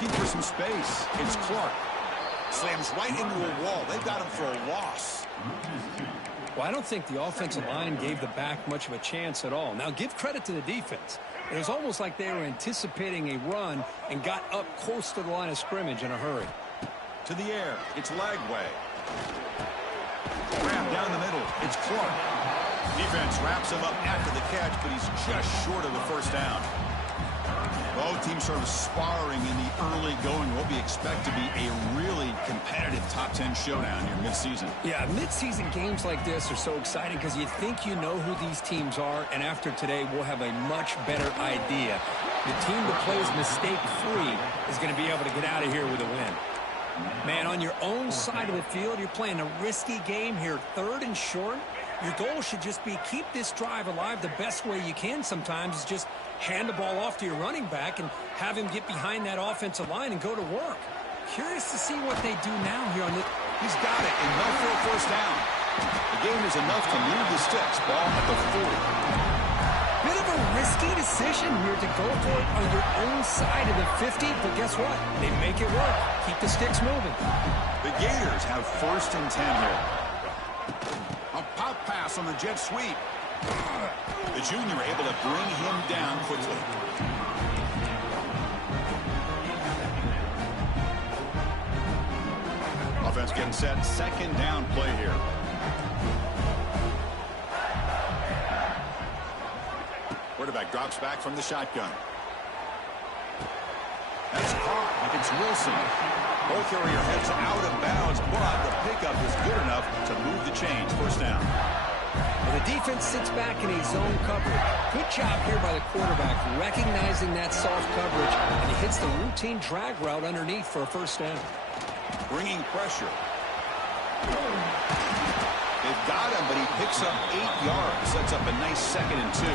looking for some space. It's Clark. Slams right into a wall. They've got him for a loss. Well, I don't think the offensive line gave the back much of a chance at all. Now, give credit to the defense. It was almost like they were anticipating a run and got up close to the line of scrimmage in a hurry. To the air, it's Lagway. Grab down the middle, it's Clark. Defense wraps him up after the catch, but he's just short of the first down. Both teams sort of sparring in the early going. What we expect to be a really competitive top 10 showdown here mid-season. Yeah, mid-season games like this are so exciting because you think you know who these teams are, and after today, we'll have a much better idea. The team that plays mistake-free is going to be able to get out of here with a win. Man, on your own side of the field, you're playing a risky game here, 3rd and short. Your goal should just be keep this drive alive the best way you can sometimes is just hand the ball off to your running back and have him get behind that offensive line and go to work. Curious to see what they do now here on the... He's got it, enough for a first down. The game is enough to move the sticks. Ball at the 40. Bit of a risky decision here to go for it on your own side of the 50, but guess what? They make it work. Keep the sticks moving. The Gators have 1st and 10 here. A pop pass on the jet sweep. The junior able to bring him down quickly. Offense getting set. 2nd down play here. Quarterback drops back from the shotgun. That's caught. It's Wilson. Ball carrier heads out of bounds, but the pickup is good enough to move the chains. 1st down. And the defense sits back in a zone coverage. Good job here by the quarterback, recognizing that soft coverage, and he hits the routine drag route underneath for a 1st down. Bringing pressure. They've got him, but he picks up 8 yards. Sets up a nice 2nd and 2.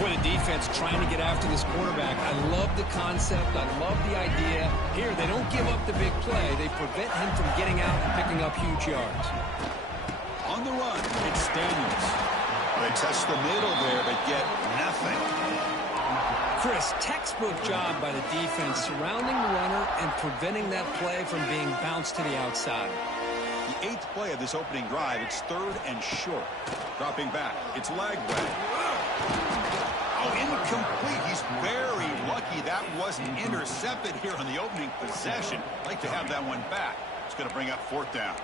Boy, the defense trying to get after this quarterback. I love the concept. I love the idea. Here, they don't give up the big play. They prevent him from getting out and picking up huge yards. On the run, it's Daniels. They test the middle there, but get nothing. Chris, textbook job by the defense surrounding the runner and preventing that play from being bounced to the outside. The 8th play of this opening drive, it's 3rd and short. Dropping back, it's Lagway. Oh, incomplete. He's very lucky that wasn't intercepted here on the opening possession. Like to have that one back. It's going to bring up 4th down.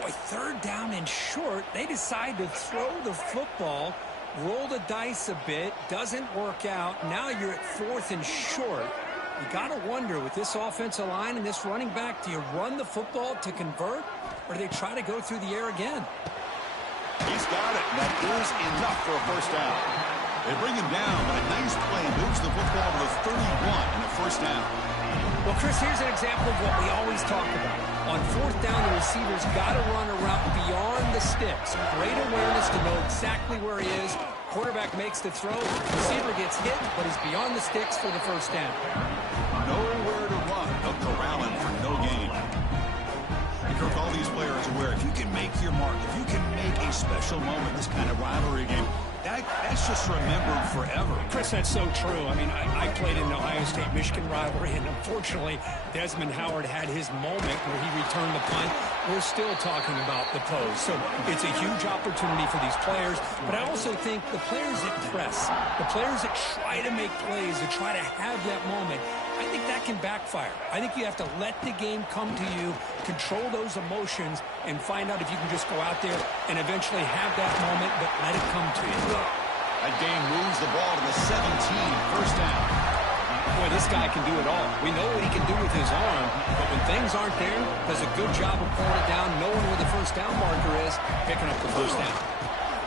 Boy, 3rd down and short. They decide to throw the football, roll the dice a bit, doesn't work out. Now you're at 4th and short. You got to wonder, with this offensive line and this running back, do you run the football to convert, or do they try to go through the air again? He's got it. That is enough for a 1st down. They bring him down, but a nice play moves the football to the 31 and a 1st down. Well, Chris, here's an example of what we always talk about. On 4th down, the receiver's got to run a route beyond the sticks. Great awareness to know exactly where he is. Quarterback makes the throw. Receiver gets hit, but he's beyond the sticks for the 1st down. Nowhere to run. They'll corral him for no gain. And Kirk, all these players are aware, if you can make your mark, if you can make a special moment, this kind of rivalry game, that's just remembered forever. Chris, that's so true. I mean, I played in the Ohio State-Michigan rivalry, and unfortunately, Desmond Howard had his moment where he returned the punt. We're still talking about the pose. So it's a huge opportunity for these players, but I also think the players that press, the players that try to make plays, that try to have that moment, I think that can backfire. I think you have to let the game come to you, control those emotions, and find out if you can just go out there and eventually have that moment, but let it come to you. That game moves the ball to the 17, 1st down. Boy, this guy can do it all. We know what he can do with his arm, but when things aren't there, does a good job of pulling it down, knowing where the 1st down marker is, picking up the 1st down.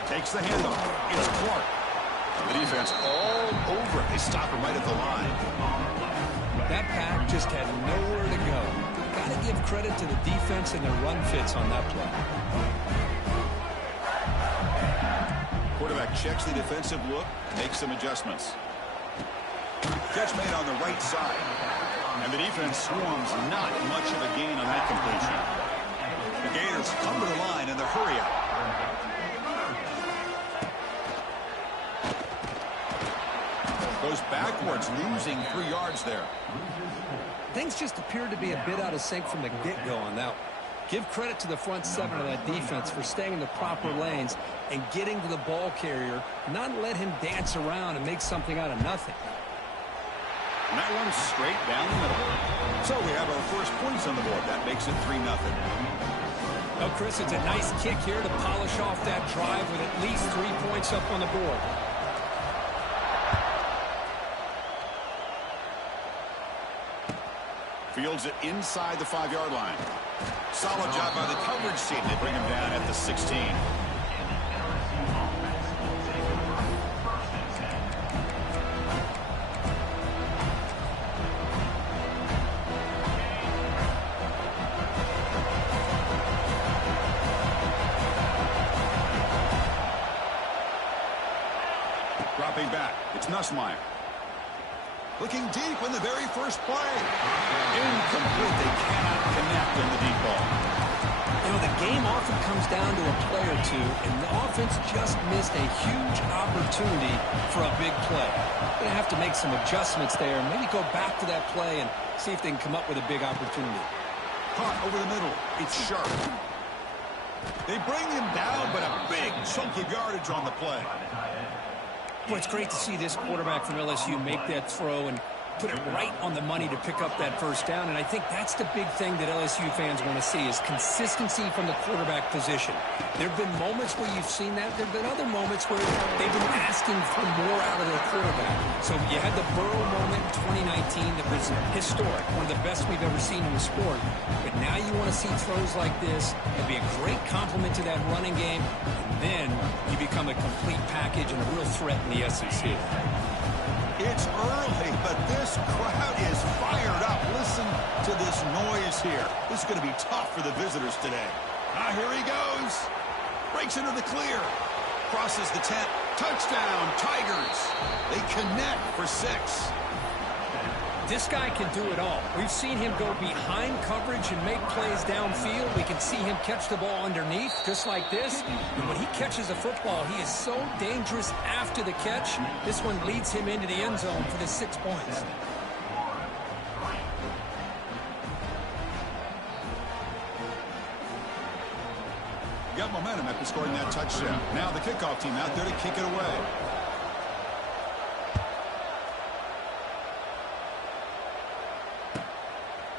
Takes the handoff. It's Clark. The defense all over it. They stop him right at the line. That pack just had nowhere to go. Got to give credit to the defense and their run fits on that play. Quarterback checks the defensive look, makes some adjustments. Catch made on the right side. And the defense swarms not much of a gain on that completion. The Gators come to the line in the hurry out. Goes goes backwards, losing 3 yards there. Things just appeared to be a bit out of sync from the get-go on that one. Give credit to the front seven of that defense for staying in the proper lanes and getting to the ball carrier, not let him dance around and make something out of nothing. And that one's straight down the middle. So we have our first points on the board. That makes it 3-0. Well, Chris, it's a nice kick here to polish off that drive with at least 3 points up on the board. Fields it inside the 5-yard line. Solid job by the coverage team. They bring him down at the 16. Dropping back. It's Nussmeier. Looking deep in the very first play. Incomplete. They cannot connect on the deep ball. You know, the game often comes down to a play or two, and the offense just missed a huge opportunity for a big play. They're going to have to make some adjustments there, maybe go back to that play and see if they can come up with a big opportunity. Caught over the middle. It's Sharp. They bring him down, but a big chunk of yardage on the play. Boy, it's great to see this quarterback from LSU make that throw and put it right on the money to pick up that first down. And I think that's the big thing that LSU fans want to see is consistency from the quarterback position. There have been moments where you've seen that. There have been other moments where they've been asking for more out of their quarterback. So you had the Burrow moment in 2019 that was historic, one of the best we've ever seen in the sport. But now you want to see throws like this. It'd be a great complement to that running game. And then you become a complete package and a real threat in the SEC. It's early, but this crowd is fired up. Listen to this noise here. This is going to be tough for the visitors today. Here he goes. Breaks into the clear. Crosses the 10. Touchdown, Tigers. They connect for 6. This guy can do it all. We've seen him go behind coverage and make plays downfield. We can see him catch the ball underneath, just like this. And when he catches a football, he is so dangerous after the catch. This one leads him into the end zone for the 6 points. Got momentum after scoring that touchdown. Now the kickoff team out there to kick it away.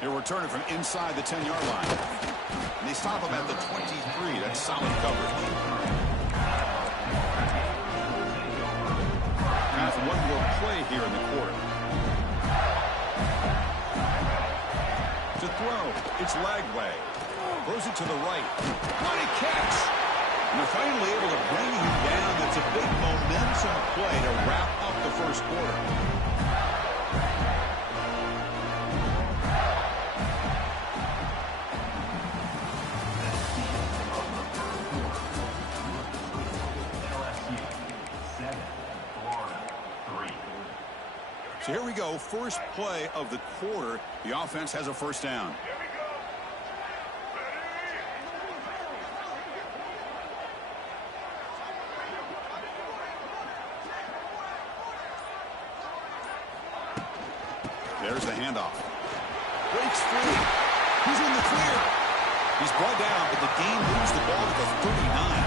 He'll return it from inside the 10-yard line. And they stop him at the 23. That's solid coverage. Now for one more play here in the quarter. To throw, it's Lagway. Throws it to the right. What a catch! And they're finally able to bring him down. That's a big momentum play to wrap up the first quarter. So here we go, first play of the quarter. The offense has a first down. There's the handoff. Breaks free. He's in the clear. He's brought down, but the game moves the ball to the 39.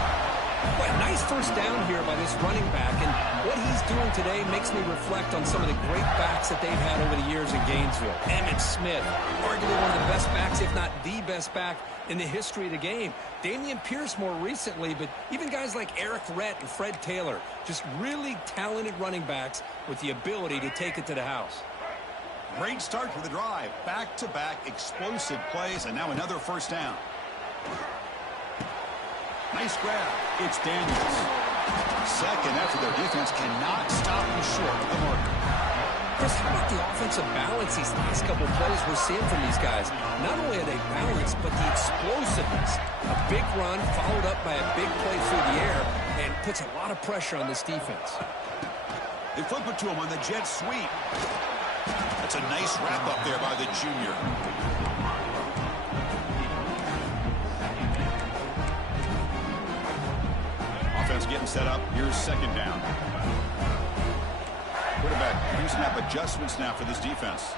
What a nice first down here by this running back, and what he's doing today makes me reflect on some of the great backs that they've had over the years in Gainesville. Emmitt Smith, arguably one of the best backs, if not the best back in the history of the game. Dameon Pierce more recently, but even guys like Eric Rhett and Fred Taylor, just really talented running backs with the ability to take it to the house. Great start for the drive. Back-to-back explosive plays, and now another first down. Nice grab. It's Daniels. Second effort. Their defense cannot stop him short of the marker. Chris, how about the offensive balance these last couple plays we're seeing from these guys? Not only are they balanced, but the explosiveness. A big run followed up by a big play through the air and puts a lot of pressure on this defense. They flip it to him on the jet sweep. That's a nice wrap up there by the junior. Offense getting set up. Here's second down. Quarterback pre-snap adjustments now for this defense.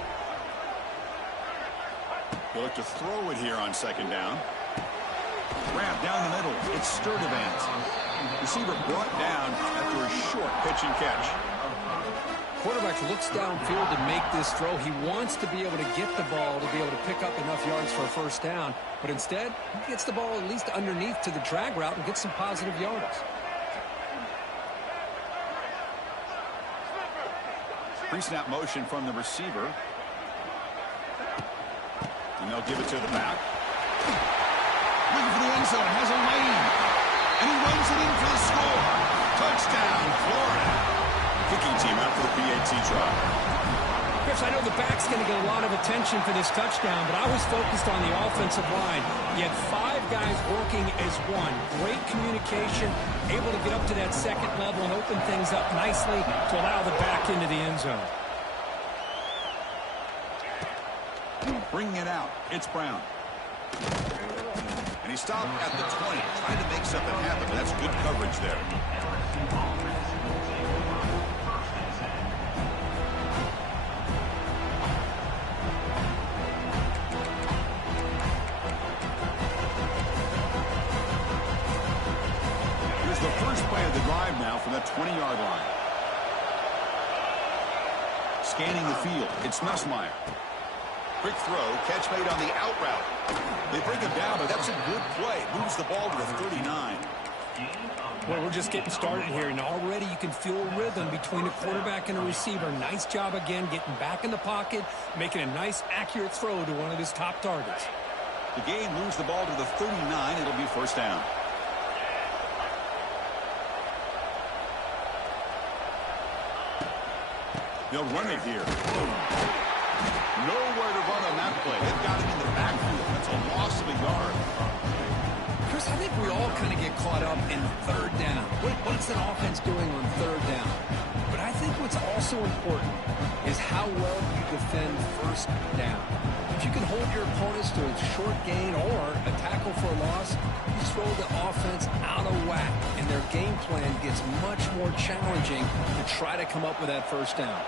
He'll look to throw it here on second down. Grab down the middle. It's Sturdivant. Receiver brought down after a short pitch and catch. Quarterback looks downfield to make this throw. He wants to be able to get the ball to be able to pick up enough yards for a first down. But instead, he gets the ball at least underneath to the drag route and gets some positive yards. Pre-snap motion from the receiver. And they'll give it to the back. Looking for the end zone. Has a lane. And he runs it in for the score. Touchdown, Florida. Kicking team out for the PAT try. Chris, I know the back's going to get a lot of attention for this touchdown, but I was focused on the offensive line. You had 5 guys working as one. Great communication, able to get up to that second level and open things up nicely to allow the back into the end zone. Bringing it out, it's Brown. And he stopped at the 20, trying to make something happen, but that's good coverage there. Here's the first play of the drive now from that 20-yard line. Scanning the field, it's Nussmeier. Quick throw, catch made on the out route. They bring him down, but that's a good play. Moves the ball to the 39. Well, we're just getting started here, and already you can feel a rhythm between a quarterback and a receiver. Nice job again, getting back in the pocket, making a nice, accurate throw to one of his top targets. The game moves the ball to the 39. It'll be first down. They'll run it here. Nowhere to run on that play. They've got him in the backfield. That's a loss of a yard. Chris, I think we all kind of get caught up in third down. What's an offense doing on third down? But I think what's also important is how well you defend first down. If you can hold your opponents to a short gain or a tackle for a loss, you throw the offense out of whack, and their game plan gets much more challenging to try to come up with that first down.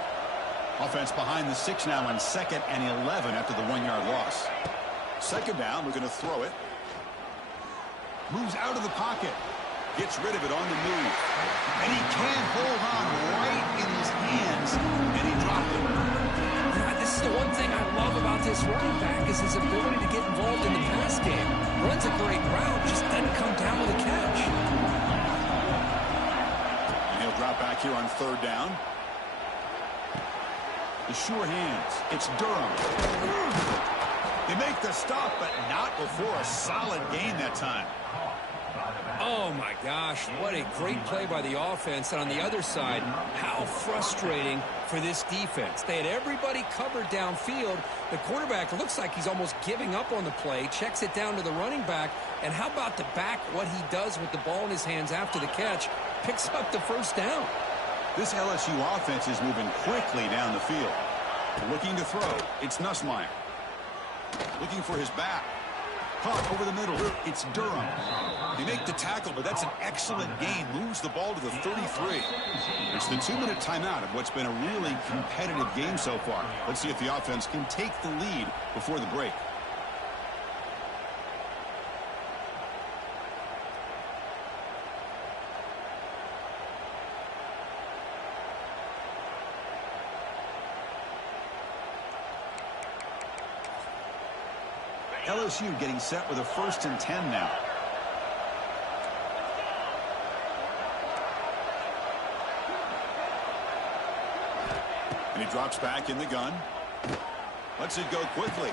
Offense behind the 6 now on 2nd and 11 after the 1-yard loss. Second down, we're going to throw it. Moves out of the pocket. Gets rid of it on the move. And he can't hold on right in his hands. And he dropped it. This is the one thing I love about this running back is his ability to get involved in the pass game. Runs a great route, just doesn't come down with a catch. And he'll drop back here on third down. The sure hands. It's Durham. They make the stop, but not before a solid gain that time. Oh, my gosh. What a great play by the offense. And on the other side, how frustrating for this defense. They had everybody covered downfield. The quarterback looks like he's almost giving up on the play, checks it down to the running back. And how about the back, what he does with the ball in his hands after the catch, picks up the first down. This LSU offense is moving quickly down the field. Looking to throw. It's Nussmeier. Looking for his back. Caught over the middle. It's Durham. They make the tackle, but that's an excellent gain. Moves the ball to the 33. It's the 2-minute timeout of what's been a really competitive game so far. Let's see if the offense can take the lead before the break. LSU getting set with a 1st and 10 now. And he drops back in the gun. Lets it go quickly.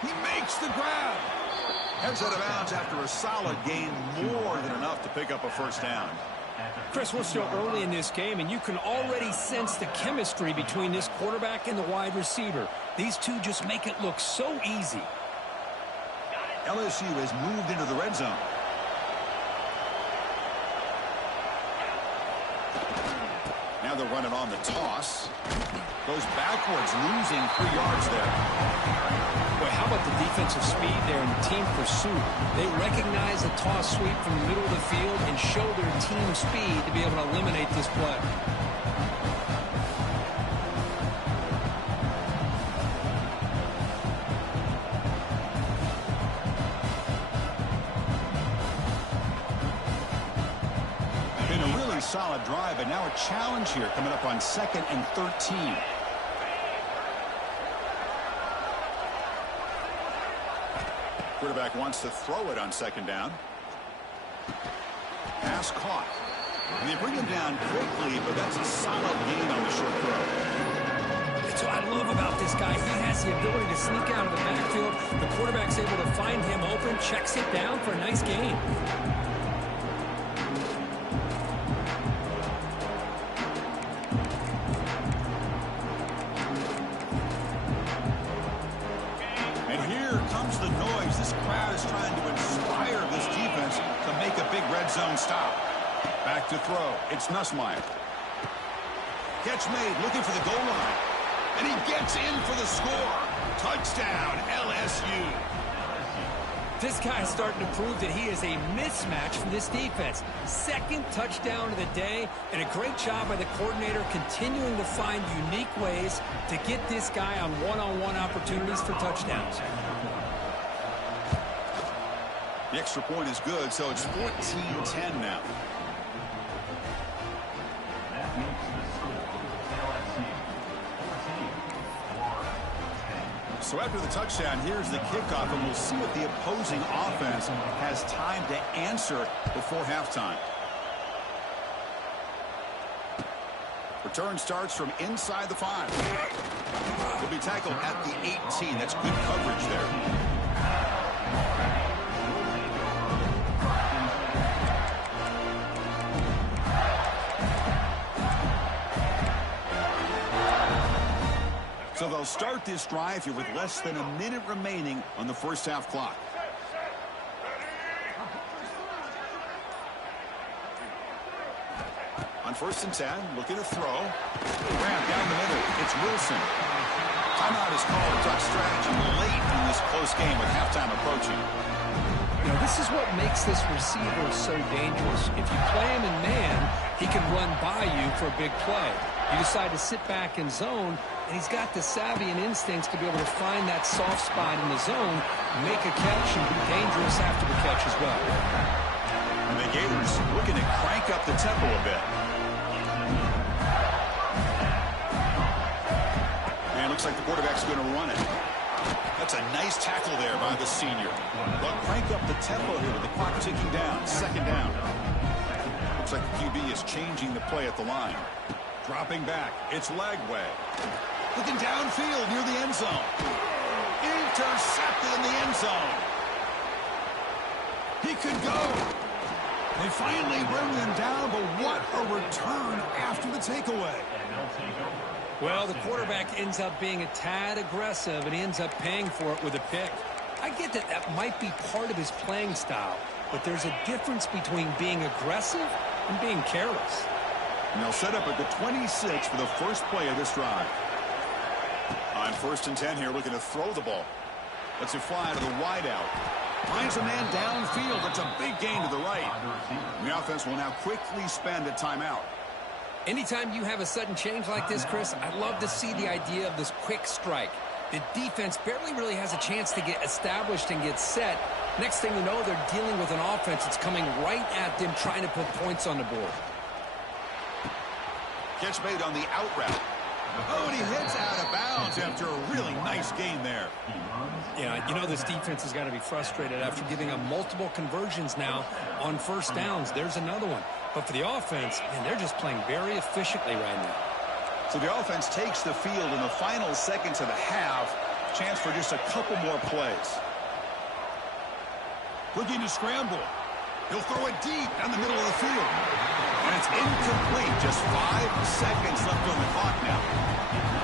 He makes the grab. Heads out of bounds after a solid gain, more than enough to pick up a first down. Chris, we're still early in this game, and you can already sense the chemistry between this quarterback and the wide receiver. These two just make it look so easy. LSU has moved into the red zone. Now they're running on the toss. Goes backwards, losing 3 yards there. Boy, how about the defensive speed there and the team pursuit? They recognize the toss sweep from the middle of the field and show their team speed to be able to eliminate this play. nice solid drive, and now a challenge here coming up on 2nd and 13. Quarterback wants to throw it on 2nd down. Pass caught. And they bring him down quickly, but that's a solid gain on the short throw. That's what I love about this guy. He has the ability to sneak out of the backfield. The quarterback's able to find him open, checks it down for a nice gain. And here comes the noise. This crowd is trying to inspire this defense to make a big red zone stop. Back to throw. It's Nussmeier. Catch made, looking for the goal line. And he gets in for the score. Touchdown, LSU. This guy's starting to prove that he is a mismatch for this defense. 2nd touchdown of the day, and a great job by the coordinator continuing to find unique ways to get this guy on one-on-one opportunities for touchdowns. The extra point is good, so it's 14-10 now. So after the touchdown, here's the kickoff, and we'll see if the opposing offense has time to answer before halftime. Return starts from inside the 5. He'll be tackled at the 18. That's good coverage there. So they'll start this drive here with less than a minute remaining on the first half clock. On 1st and 10, looking to throw. Grab down the middle. It's Wilson. Timeout is called. Talk strategy late in this close game with halftime approaching. You know, this is what makes this receiver so dangerous. If you play him in man, he can run by you for a big play. You decide to sit back in zone, and he's got the savvy and instincts to be able to find that soft spot in the zone, make a catch, and be dangerous after the catch as well. And the Gators looking to crank up the tempo a bit. And it looks like the quarterback's going to run it. That's a nice tackle there by the senior. They'll crank up the tempo here with the clock ticking down. 2nd down. Looks like the QB is changing the play at the line. Dropping back. It's Lagway. Looking downfield near the end zone. Intercepted in the end zone. He could go. They finally bring him down, but what a return after the takeaway. Well, the quarterback ends up being a tad aggressive, and he ends up paying for it with a pick. I get that that might be part of his playing style, but there's a difference between being aggressive and being careless. And they'll set up at the 26 for the first play of this drive. On 1st and 10 here, looking to throw the ball. Lets it fly to the wideout. Finds a man downfield. It's a big gain to the right. And the offense will now quickly spend a timeout. Anytime you have a sudden change like this, Chris, I love to see the idea of this quick strike. The defense barely really has a chance to get established and get set. Next thing you know, they're dealing with an offense that's coming right at them, trying to put points on the board. Catch made on the out route. Oh, and he hits out of bounds after a really nice gain there. Yeah, you know this defense has got to be frustrated after giving up multiple conversions now on 1st downs. There's another one. But for the offense, man, they're just playing very efficiently right now. So the offense takes the field in the final seconds of the half. Chance for just a couple more plays. Looking to scramble. He'll throw it deep down the middle of the field. And it's incomplete. Just 5 seconds left on the clock now.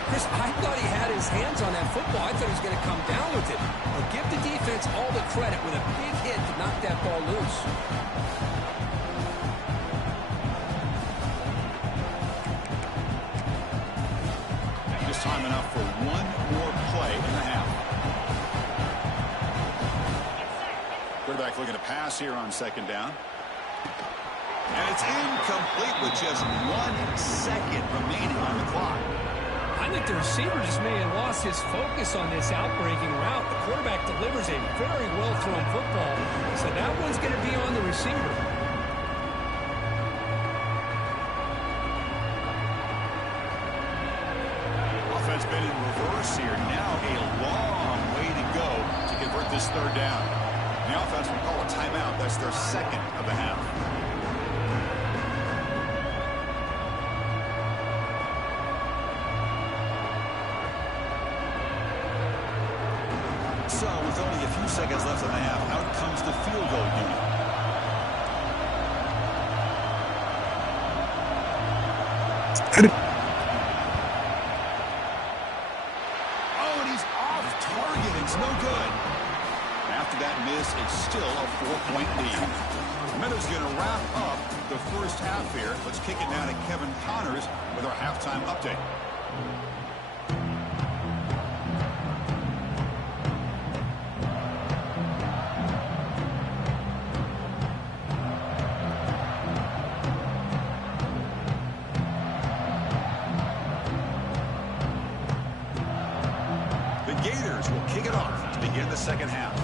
Chris, I thought he had his hands on that football. I thought he was going to come down with it. But give the defense all the credit with a big hit to knock that ball loose. Just time enough for one more play in the half. Quarterback looking to pass here on 2nd down. And it's incomplete with just 1 second remaining on the clock. I think the receiver just may have lost his focus on this outbreaking route. The quarterback delivers a very well-thrown football, so that one's going to be on the receiver. this third down. The offense will call a timeout. That's their second of the half. So with only a few seconds left in the half, out comes the field goal unit. Oh, and he's off target. It's no good. After that miss, it's still a 4-point lead. Meadows going to wrap up the first half here. Let's kick it now to Kevin Connors with our halftime update. The Gators will kick it off to begin the second half.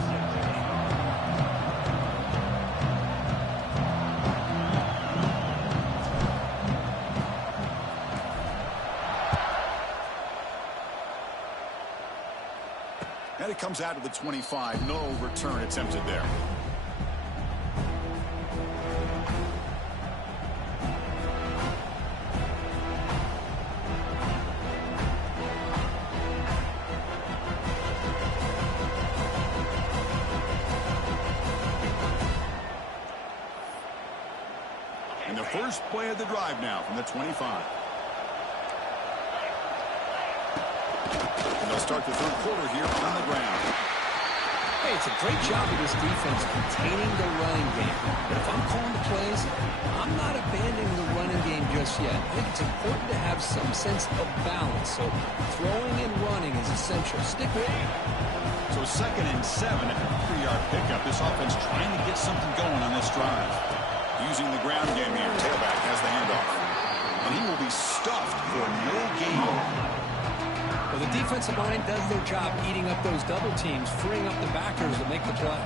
And it comes out to the 25. No return attempted there. And the first play of the drive now from the 25. And they'll start the third quarter here on the ground. Hey, it's a great job of this defense containing the running game. But if I'm calling the plays, I'm not abandoning the running game just yet. I think it's important to have some sense of balance. So throwing and running is essential. Stick with it. So 2nd and 7 at a 3-yard pickup. This offense trying to get something going on this drive. Using the ground game here. Tailback has the handoff. And he will be stuffed for no gain. Well, the defensive line does their job eating up those double teams, freeing up the backers to make the play.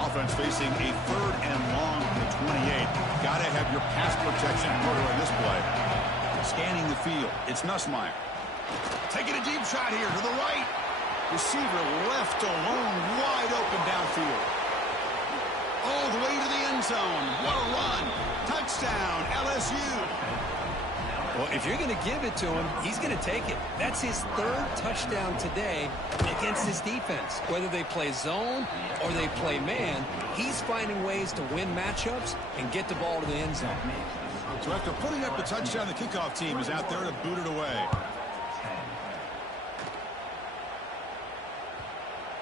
Offense facing a 3rd and long from the 28. Got to have your pass protection in order on this play. Scanning the field. It's Nussmeier. Taking a deep shot here to the right. Receiver left alone, wide open downfield. Oh, the way to the end zone. What a run. Touchdown, LSU. Well, if you're going to give it to him, he's going to take it. That's his 3rd touchdown today against this defense. Whether they play zone or they play man, he's finding ways to win matchups and get the ball to the end zone. So after putting up the touchdown, the kickoff team is out there to boot it away.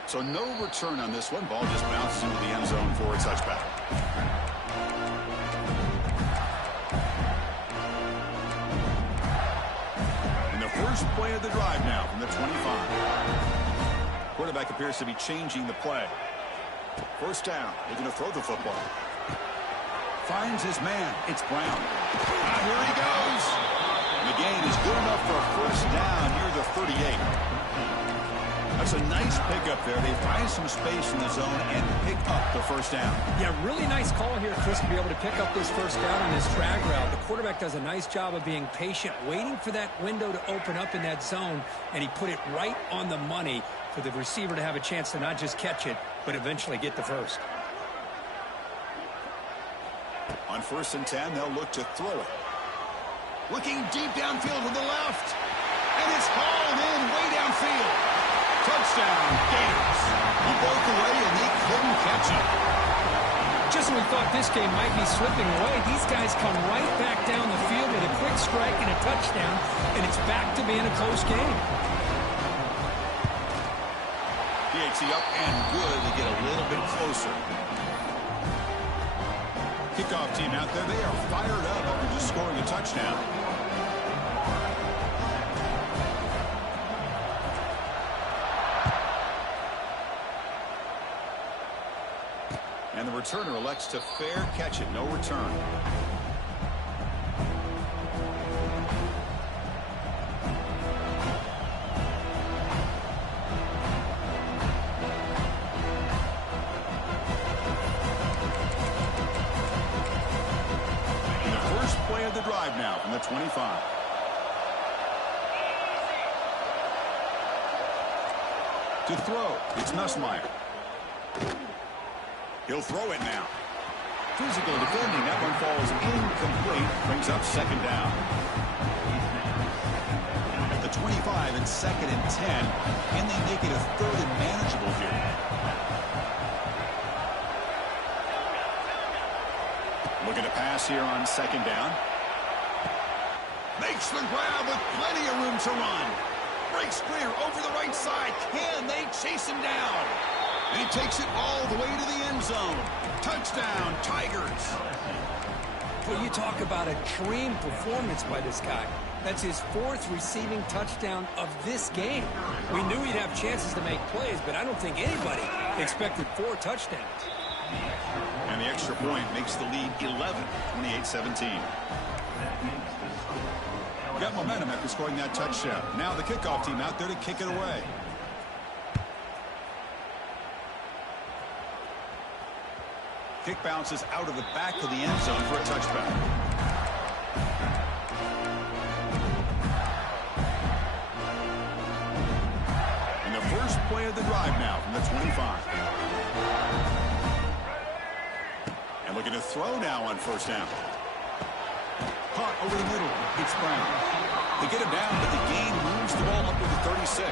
So no return on this one. Ball just bounces into the end zone for a touchback. And the first play of the drive now from the 25. Quarterback appears to be changing the play. First down. They're going to throw the football. Finds his man. It's Brown. Here he goes. And the gain is good enough for a first down near the 38. That's a nice pickup there. They find some space in the zone and pick up the first down. Yeah, really nice call here, Chris, to be able to pick up this first down on this drag route. The quarterback does a nice job of being patient, waiting for that window to open up in that zone, and he put it right on the money for the receiver to have a chance to not just catch it, but eventually get the first. On 1st and 10, they'll look to throw it. Looking deep downfield to the left. And it's hauled in way downfield. Touchdown, Gators. He broke away and they couldn't catch him. Just when we thought this game might be slipping away, these guys come right back down the field with a quick strike and a touchdown, and it's back to being a close game. PAT up and good to get a little bit closer. Kickoff team out there, they are fired up after just scoring a touchdown. And the returner elects to fair catch it. No return. now from the 25. To throw, it's Nussmeier. He'll throw it now. Physical defending. That one falls incomplete. Brings up second down. At the 25 and 2nd and 10. Can they make it a 3rd and manageable here? Looking to pass here on 2nd down. Makes the grab with plenty of room to run. Breaks clear over the right side. Can they chase him down? And he takes it all the way to the end zone. Touchdown, Tigers. Well, you talk about a dream performance by this guy. That's his 4th receiving touchdown of this game. We knew he'd have chances to make plays, but I don't think anybody expected 4 touchdowns. And the extra point makes the lead 11, 28-17. Got momentum after scoring that touchdown. Now the kickoff team out there to kick it away. Kick bounces out of the back of the end zone for a touchback. And the first play of the drive now from the 25. And looking to throw now on 1st down. Caught over the middle. It's Brown. They get him down, but the gain moves the ball up to the 36.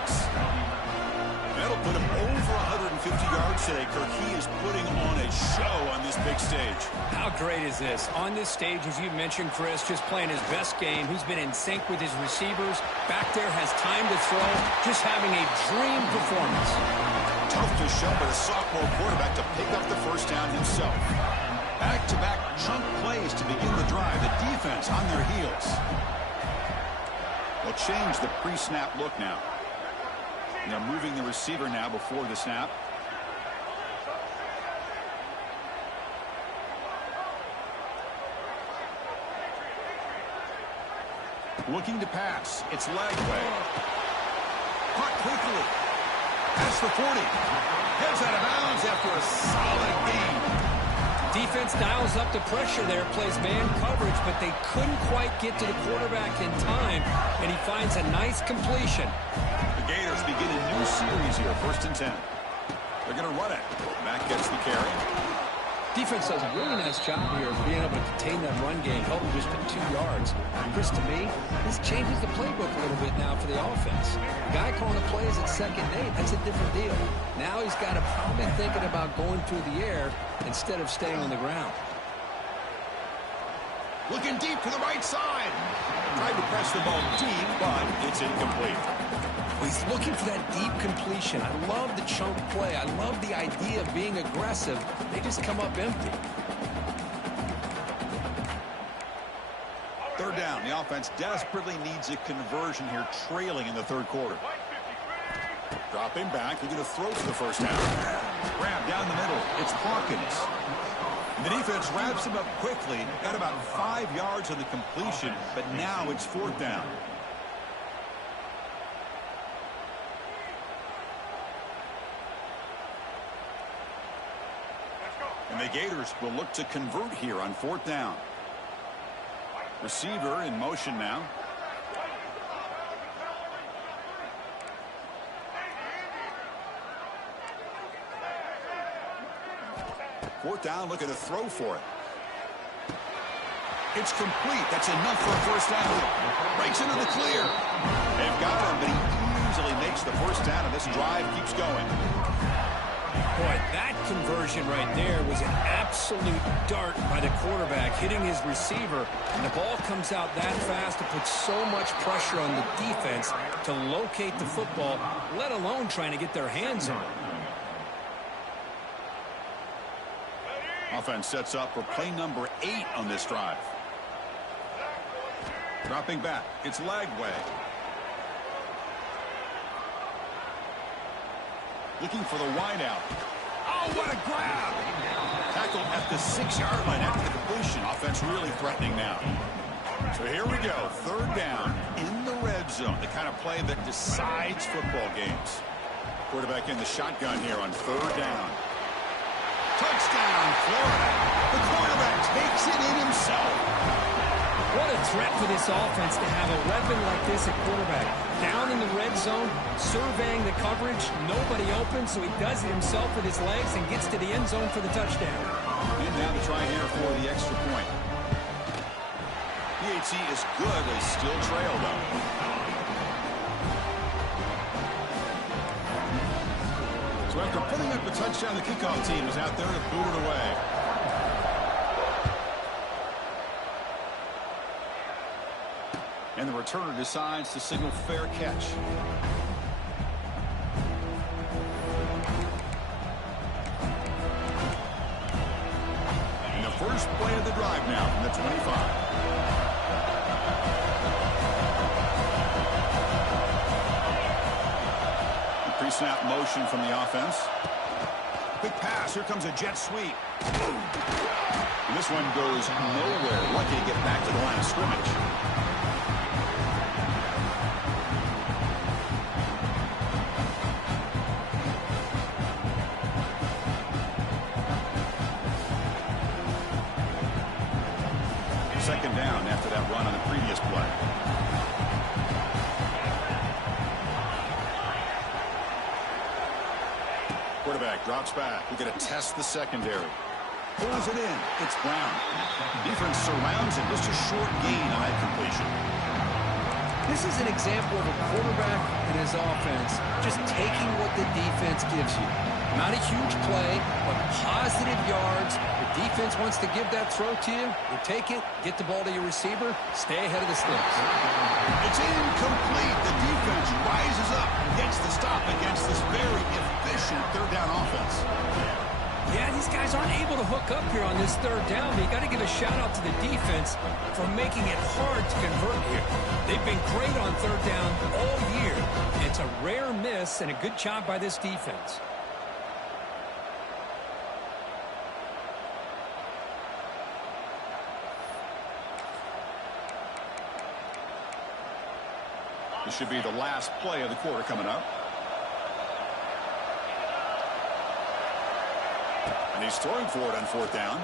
That'll put him over 150 yards today. Kirk, he is putting on a show on this big stage. How great is this? On this stage, as you mentioned, Chris, just playing his best game. He's been in sync with his receivers. Back there, has time to throw. Just having a dream performance. Tough to show by the sophomore quarterback to pick up the 1st down himself. Back-to-back chunk plays to begin the drive. The defense on their heels. They'll change the pre-snap look now. And they're moving the receiver now before the snap. Looking to pass. It's Lagway. Caught quickly. Past the 40. Heads out of bounds after a solid gain. Defense dials up the pressure there, plays man coverage, but they couldn't quite get to the quarterback in time, and he finds a nice completion. The Gators begin a new series here, 1st and 10. They're going to run it. Mack gets the carry. Defense does a really nice job here of being able to contain that run game, held him just to 2 yards. Chris, to me, this changes the playbook a little bit now for the offense. The guy calling the plays at 2nd and 8, that's a different deal. Now he's got to probably thinking about going through the air instead of staying on the ground. Looking deep to the right side. Tried to press the ball deep, but it's incomplete. He's looking for that deep completion. I love the chunk play. I love the idea of being aggressive. They just come up empty. 3rd down. The offense desperately needs a conversion here, trailing in the 3rd quarter. Dropping back. They're going to throw for the 1st down. Grab down the middle. It's Hawkins. The defense wraps him up quickly. Got about 5 yards on the completion, but now it's 4th down. And the Gators will look to convert here on 4th down. Receiver in motion now. Fourth down, looking to throw for it. It's complete. That's enough for a 1st down. Breaks into the clear. They've got him, but he easily makes the 1st down, and this drive keeps going. Boy, that conversion right there was an absolute dart by the quarterback, hitting his receiver, and the ball comes out that fast to put so much pressure on the defense to locate the football, let alone trying to get their hands on it. Offense sets up for play number 8 on this drive. Dropping back, it's Lagway. Looking for the wideout. Oh, what a grab! Tackled at the 6-yard line after the completion. Offense really threatening now. So here we go. 3rd down in the red zone. The kind of play that decides football games. Quarterback in the shotgun here on 3rd down. Touchdown, Florida. The quarterback takes it in himself. What a threat for this offense to have a weapon like this at quarterback. Down in the red zone, surveying the coverage, nobody open, so he does it himself with his legs and gets to the end zone for the touchdown. And now to try here for the extra point. PAT is good. They still trail, though. So after putting up a touchdown, the kickoff team is out there to boot it away. And the returner decides to signal fair catch. And the first play of the drive now from the 25. Pre-snap motion from the offense. Quick pass. Here comes a jet sweep. And this one goes nowhere. Lucky to get back to the line of scrimmage. Second down after that run on the previous play. Quarterback drops back. We're going to test the secondary. Pulls it in. It's Brown. Defense surrounds him. Just a short gain on that completion. This is an example of a quarterback and his offense just taking what the defense gives you. Not a huge play, but positive yards. The defense wants to give that throw to you. You take it, get the ball to your receiver, stay ahead of the sticks. It's incomplete. The defense rises up, gets the stop against this very efficient third down offense. Yeah, these guys aren't able to hook up here on this third down, but you got to give a shout-out to the defense for making it hard to convert here. They've been great on third down all year. It's a rare miss and a good job by this defense. This should be the last play of the quarter coming up. And he's throwing for it on fourth down.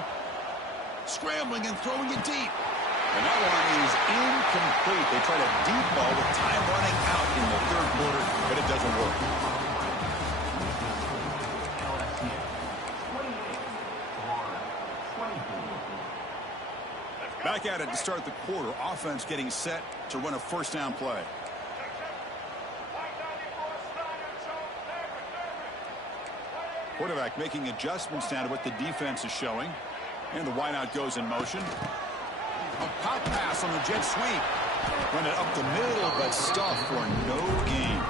Scrambling and throwing it deep. And that one is incomplete. They try to deep ball with time running out in the third quarter, but it doesn't work. Back at it to start the quarter. Offense getting set to run a first down play. Quarterback making adjustments down to what the defense is showing. And the wideout goes in motion. A pop pass on the jet sweep. Run it up the middle, but stuffed for no gain.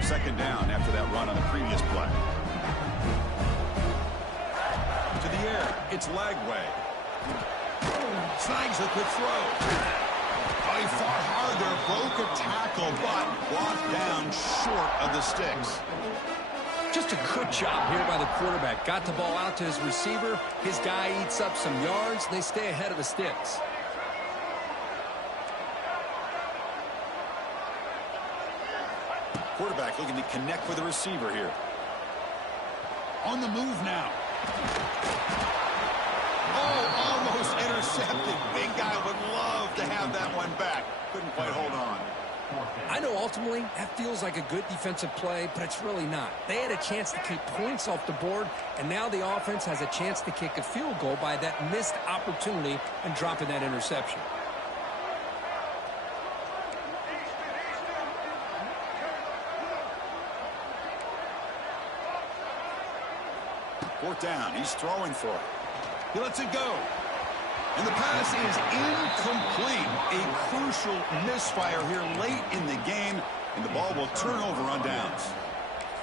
Second down after that run on the previous play. To the air. It's Lagway. Snags a quick throw. He fought hard there, broke a tackle, but brought down short of the sticks. Just a good job here by the quarterback. Got the ball out to his receiver. His guy eats up some yards. They stay ahead of the sticks. Quarterback looking to connect with the receiver here. On the move now. Oh, almost intercepted. Big guy would love to have that one back. Couldn't quite hold on. I know ultimately that feels like a good defensive play, but it's really not. They had a chance to keep points off the board, and now the offense has a chance to kick a field goal by that missed opportunity and dropping that interception. Fourth down. He's throwing for it. He lets it go. And the pass is incomplete. A crucial misfire here late in the game, and the ball will turn over on downs.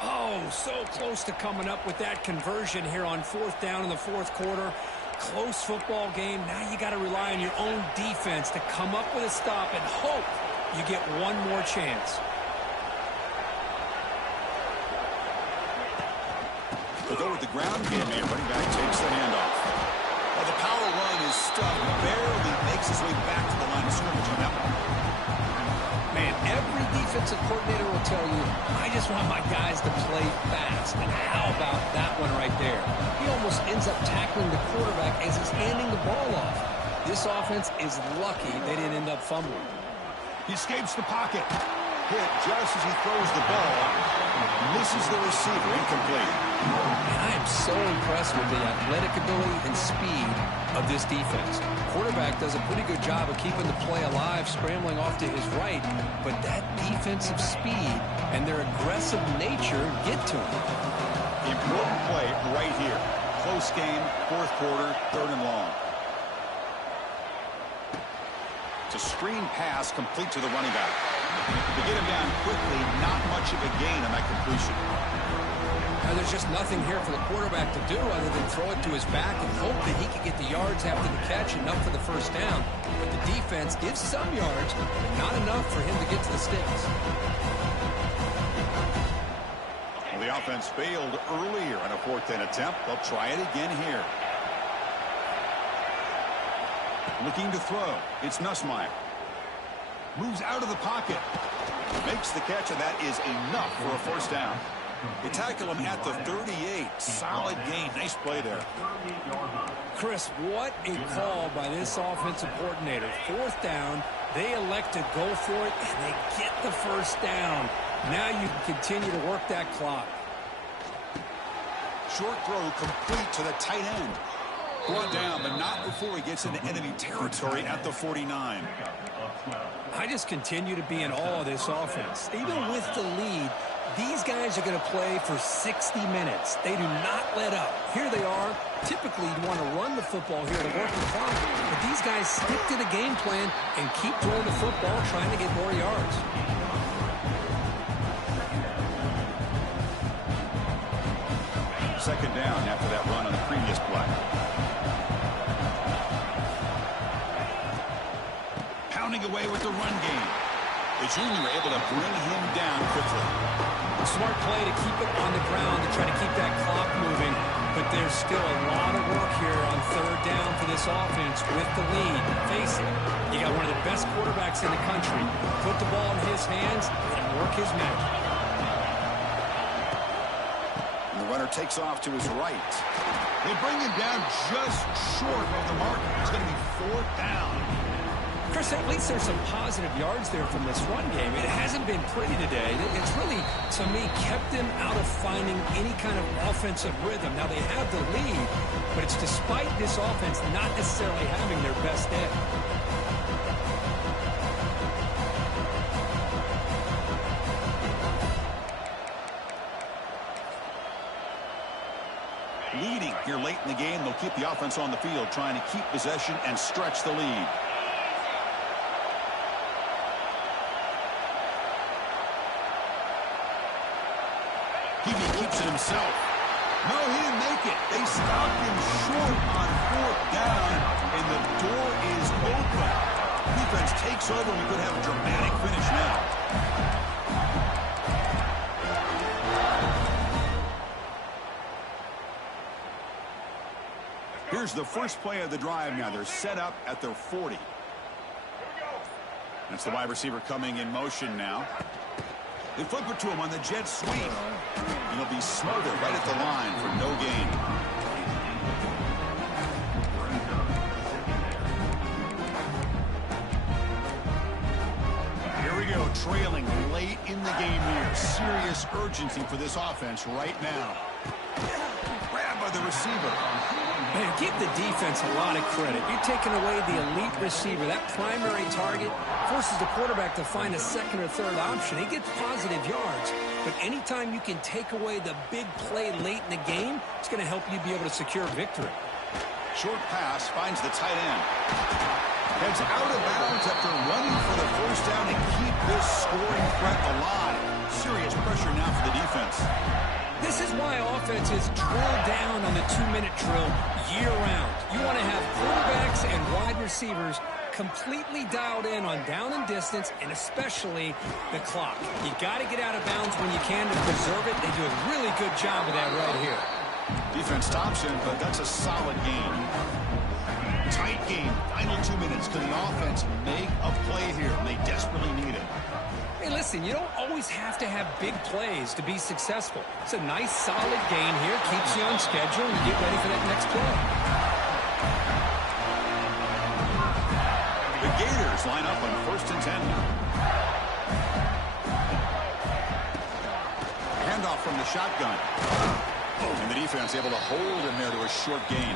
Oh, so close to coming up with that conversion here on fourth down in the fourth quarter. Close football game. Now you got to rely on your own defense to come up with a stop and hope you get one more chance. They'll go with the ground game here. Running back takes the handoff. Well, the power run his stuff, barely makes his way back to the line of scrimmage on that one. Man, every defensive coordinator will tell you, I just want my guys to play fast. And how about that one right there? He almost ends up tackling the quarterback as he's handing the ball off. This offense is lucky they didn't end up fumbling. He escapes the pocket. Hit just as he throws the ball. Misses the receiver. Incomplete. And I am so impressed with the athletic ability and speed of this defense. Quarterback does a pretty good job of keeping the play alive, scrambling off to his right, but that defensive speed and their aggressive nature get to him. Important play right here. Close game, fourth quarter, 3rd and long. It's a screen pass complete to the running back. To get him down quickly, not much of a gain on that completion. Now, there's just nothing here for the quarterback to do other than throw it to his back and hope that he can get the yards after the catch, enough for the first down. But the defense gives some yards, but not enough for him to get to the sticks. Well, the offense failed earlier on a 4th and attempt. They'll try it again here. Looking to throw. It's Nussmeier. Moves out of the pocket. Makes the catch, and that is enough for a first down. They tackle him at the 38. Solid gain. Nice play there. Chris, what a call by this offensive coordinator. 4th down. They elect to go for it, and they get the first down. Now you can continue to work that clock. Short throw complete to the tight end. Brought down, but not before he gets into enemy territory at the 49. I just continue to be in awe of this offense. Even with the lead, these guys are going to play for 60 minutes. They do not let up. Here they are. Typically, you want to run the football here to work the clock, but these guys stick to the game plan and keep throwing the football, trying to get more yards. Second down after that run on the previous play. Pounding away with the run game. The junior able to bring him down quickly. Smart play to keep it on the ground to try to keep that clock moving, but there's still a lot of work here on 3rd down for this offense with the lead. Face it, you got one of the best quarterbacks in the country. Put the ball in his hands and work his magic. And the runner takes off to his right. They bring him down just short of the mark. It's going to be 4th down. Chris, at least there's some positive yards there from this run game. It hasn't been pretty today. It's really, to me, kept them out of finding any kind of offensive rhythm. Now, they have the lead, but it's despite this offense not necessarily having their best day. Leading here late in the game, they'll keep the offense on the field, trying to keep possession and stretch the lead. He keeps it himself. No, he didn't make it. They stopped him short on 4th down, and the door is open. Defense takes over, and we could have a dramatic finish now. Here's the first play of the drive now. They're set up at their 40. That's the wide receiver coming in motion now. They flip it to him on the jet sweep. And he'll be smothered right at the line for no gain. Here we go, trailing late in the game here. Serious urgency for this offense right now. Grab by the receiver. Man, give the defense a lot of credit. You're taking away the elite receiver. That primary target forces the quarterback to find a 2nd or 3rd option. He gets positive yards. But anytime you can take away the big play late in the game, it's going to help you be able to secure victory. Short pass finds the tight end. Heads out of bounds after running for the first down and keep this scoring threat alive. Serious pressure now for the defense. This is why offenses drill down on the 2-minute drill year-round. You want to have quarterbacks and wide receivers completely dialed in on down and distance, and especially the clock. You got to get out of bounds when you can to preserve it. They do a really good job of that right here. Defense stops him, but that's a solid gain. Tight game. Final 2 minutes. Can the offense make a play here? And they desperately need it. Hey, listen, you don't always have to have big plays to be successful. It's a nice, solid gain here. Keeps you on schedule, and you get ready for that next play. The Gators line up on 1st and 10 now. Handoff from the shotgun. And the defense able to hold him there to a short gain.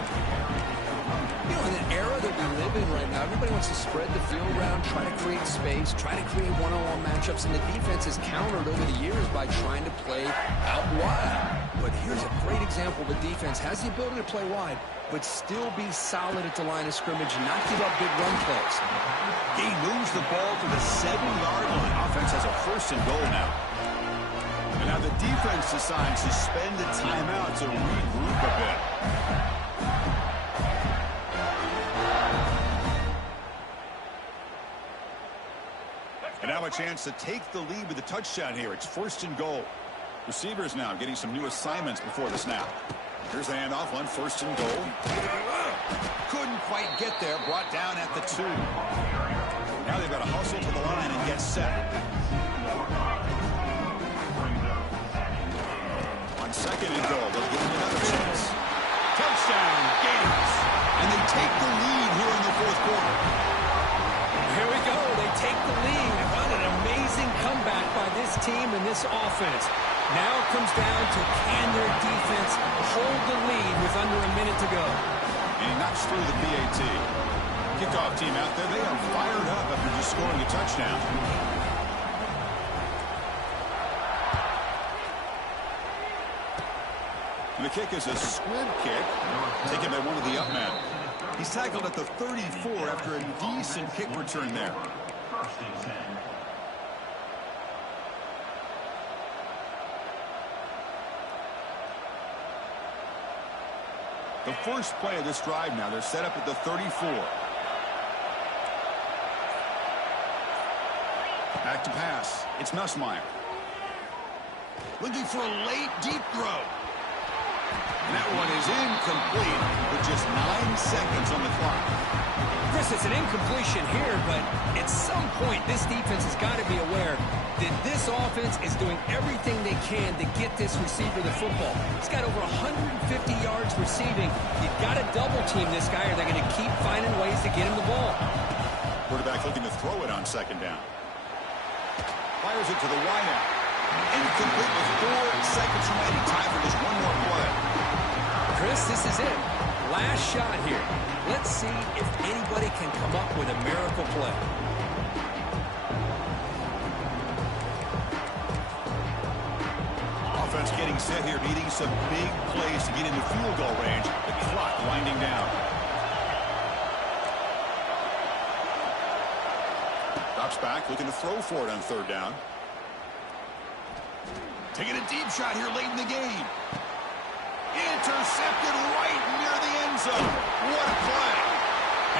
You know, in an era that we live in right now, everybody wants to spread the field around, try to create space, try to create one-on-one matchups, and the defense has countered over the years by trying to play out wide. But here's a great example. The defense has the ability to play wide, but still be solid at the line of scrimmage and not give up big run plays. He moves the ball to the 7-yard line. Offense has a 1st and goal now. And now the defense decides to spend a timeout to regroup a bit. And now a chance to take the lead with a touchdown here. It's 1st and goal. Receivers now getting some new assignments before the snap. Here's the handoff on 1st and goal. Couldn't quite get there. Brought down at the 2. Now they've got to hustle to the line and get set. On 2nd and goal, they'll give them another chance. Touchdown, Gators. And they take the lead here in the 4th quarter. Here we go. They take the lead. What an amazing comeback by this team and this offense. Now it comes down to can their defense hold the lead with under a minute to go. And he knocks through the PAT. Kickoff team out there. They are fired up after just scoring a touchdown. And the kick is a squib kick, taken by one of the up men. He's tackled at the 34 after a decent kick return there. The first play of this drive now, they're set up at the 34. Back to pass. It's Nussmeier. Looking for a late, deep throw. And that one is incomplete with just 9 seconds on the clock. Chris, it's an incompletion here, but at some point this defense has got to be aware that this offense is doing everything they can to get this receiver the football. He's got over 150 yards receiving. You've got to double team this guy or they're going to keep finding ways to get him the ball. Quarterback looking to throw it on 2nd down. Fires it to the wideout. Incomplete with 4 seconds remaining. Time for just one more play. Chris, this is it. Last shot here. Let's see if anybody can come up with a miracle play. Offense getting set here, needing some big plays to get into field goal range. The clock winding down. Drops back, looking to throw for it on 3rd down. Taking a deep shot here late in the game. Intercepted right near the end zone. What a play.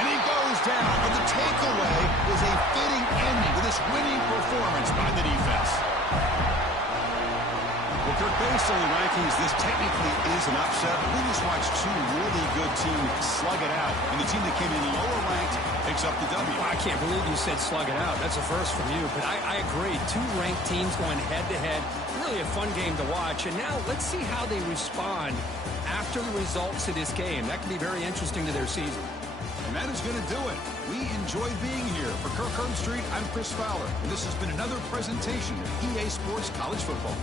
And he goes down, but the takeaway is a fitting ending to this winning performance by the defense. Well, Kirk, based on the rankings, this technically is an upset. We just watched 2 really good teams slug it out, and the team that came in lower ranked picks up the W. Well, I can't believe you said slug it out. That's a first from you, but I agree. 2 ranked teams going head-to-head. Really a fun game to watch, and now let's see how they respond after the results of this game. That could be very interesting to their season. And that is going to do it. We enjoyed being here. For Kirk Herbstreit, I'm Chris Fowler, and this has been another presentation of EA Sports College Football.